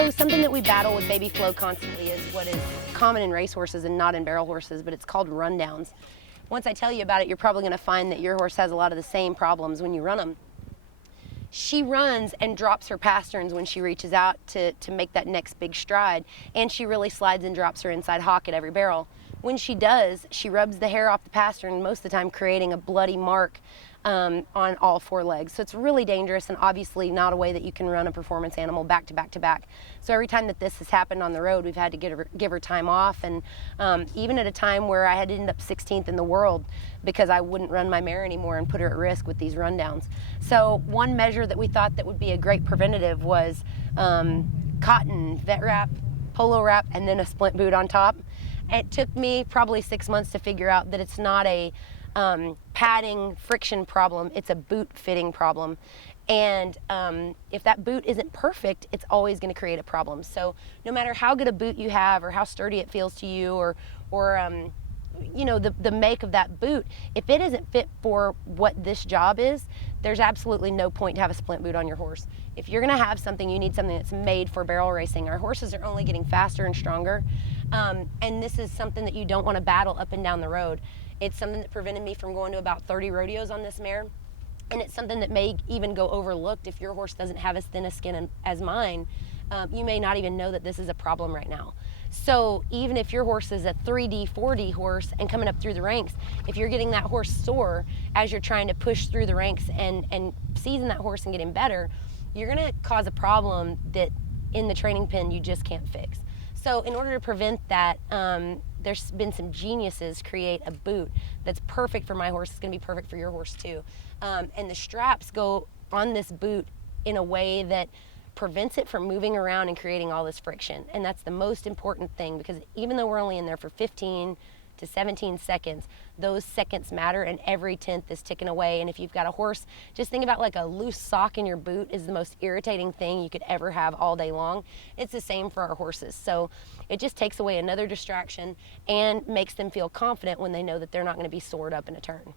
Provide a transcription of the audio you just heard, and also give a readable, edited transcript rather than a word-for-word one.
So something that we battle with baby flow constantly is what is common in racehorses and not in barrel horses, but it's called rundowns. Once I tell you about it, you're probably going to find that your horse has a lot of the same problems when you run them. She runs and drops her pasterns when she reaches out to make that next big stride, and she really slides and drops her inside hock at every barrel. When she does, she rubs the hair off the pastern, most of the time creating a bloody mark on all four legs. So it's really dangerous and obviously not a way that you can run a performance animal back to back to back. So every time that this has happened on the road, we've had to give her time off, and even at a time where I had to end up 16th in the world because I wouldn't run my mare anymore and put her at risk with these rundowns. So one measure that we thought that would be a great preventative was cotton, vet wrap, polo wrap, and then a splint boot on top. It took me probably 6 months to figure out that it's not a padding friction problem, it's a boot fitting problem. And if that boot isn't perfect, it's always going to create a problem. So no matter how good a boot you have or how sturdy it feels to you, or you know, the make of that boot, if it isn't fit for what this job is, there's absolutely no point to have a splint boot on your horse. If you're going to have something, you need something that's made for barrel racing. Our horses are only getting faster and stronger, and this is something that you don't want to battle up and down the road. It's something that prevented me from going to about 30 rodeos on this mare, and it's something that may even go overlooked if your horse doesn't have as thin a skin as mine. You may not even know that this is a problem right now. So even if your horse is a 3D, 4D horse and coming up through the ranks, if you're getting that horse sore as you're trying to push through the ranks and season that horse and get him better, you're gonna cause a problem that in the training pen you just can't fix. So in order to prevent that, there's been some geniuses create a boot that's perfect for my horse. It's gonna be perfect for your horse too. And the straps go on this boot in a way that prevents it from moving around and creating all this friction. And that's the most important thing, because even though we're only in there for 15 to 17 seconds, those seconds matter, and every 10th is ticking away. And if you've got a horse, just think about like a loose sock in your boot is the most irritating thing you could ever have all day long. It's the same for our horses. So it just takes away another distraction and makes them feel confident when they know that they're not going to be sored up in a turn.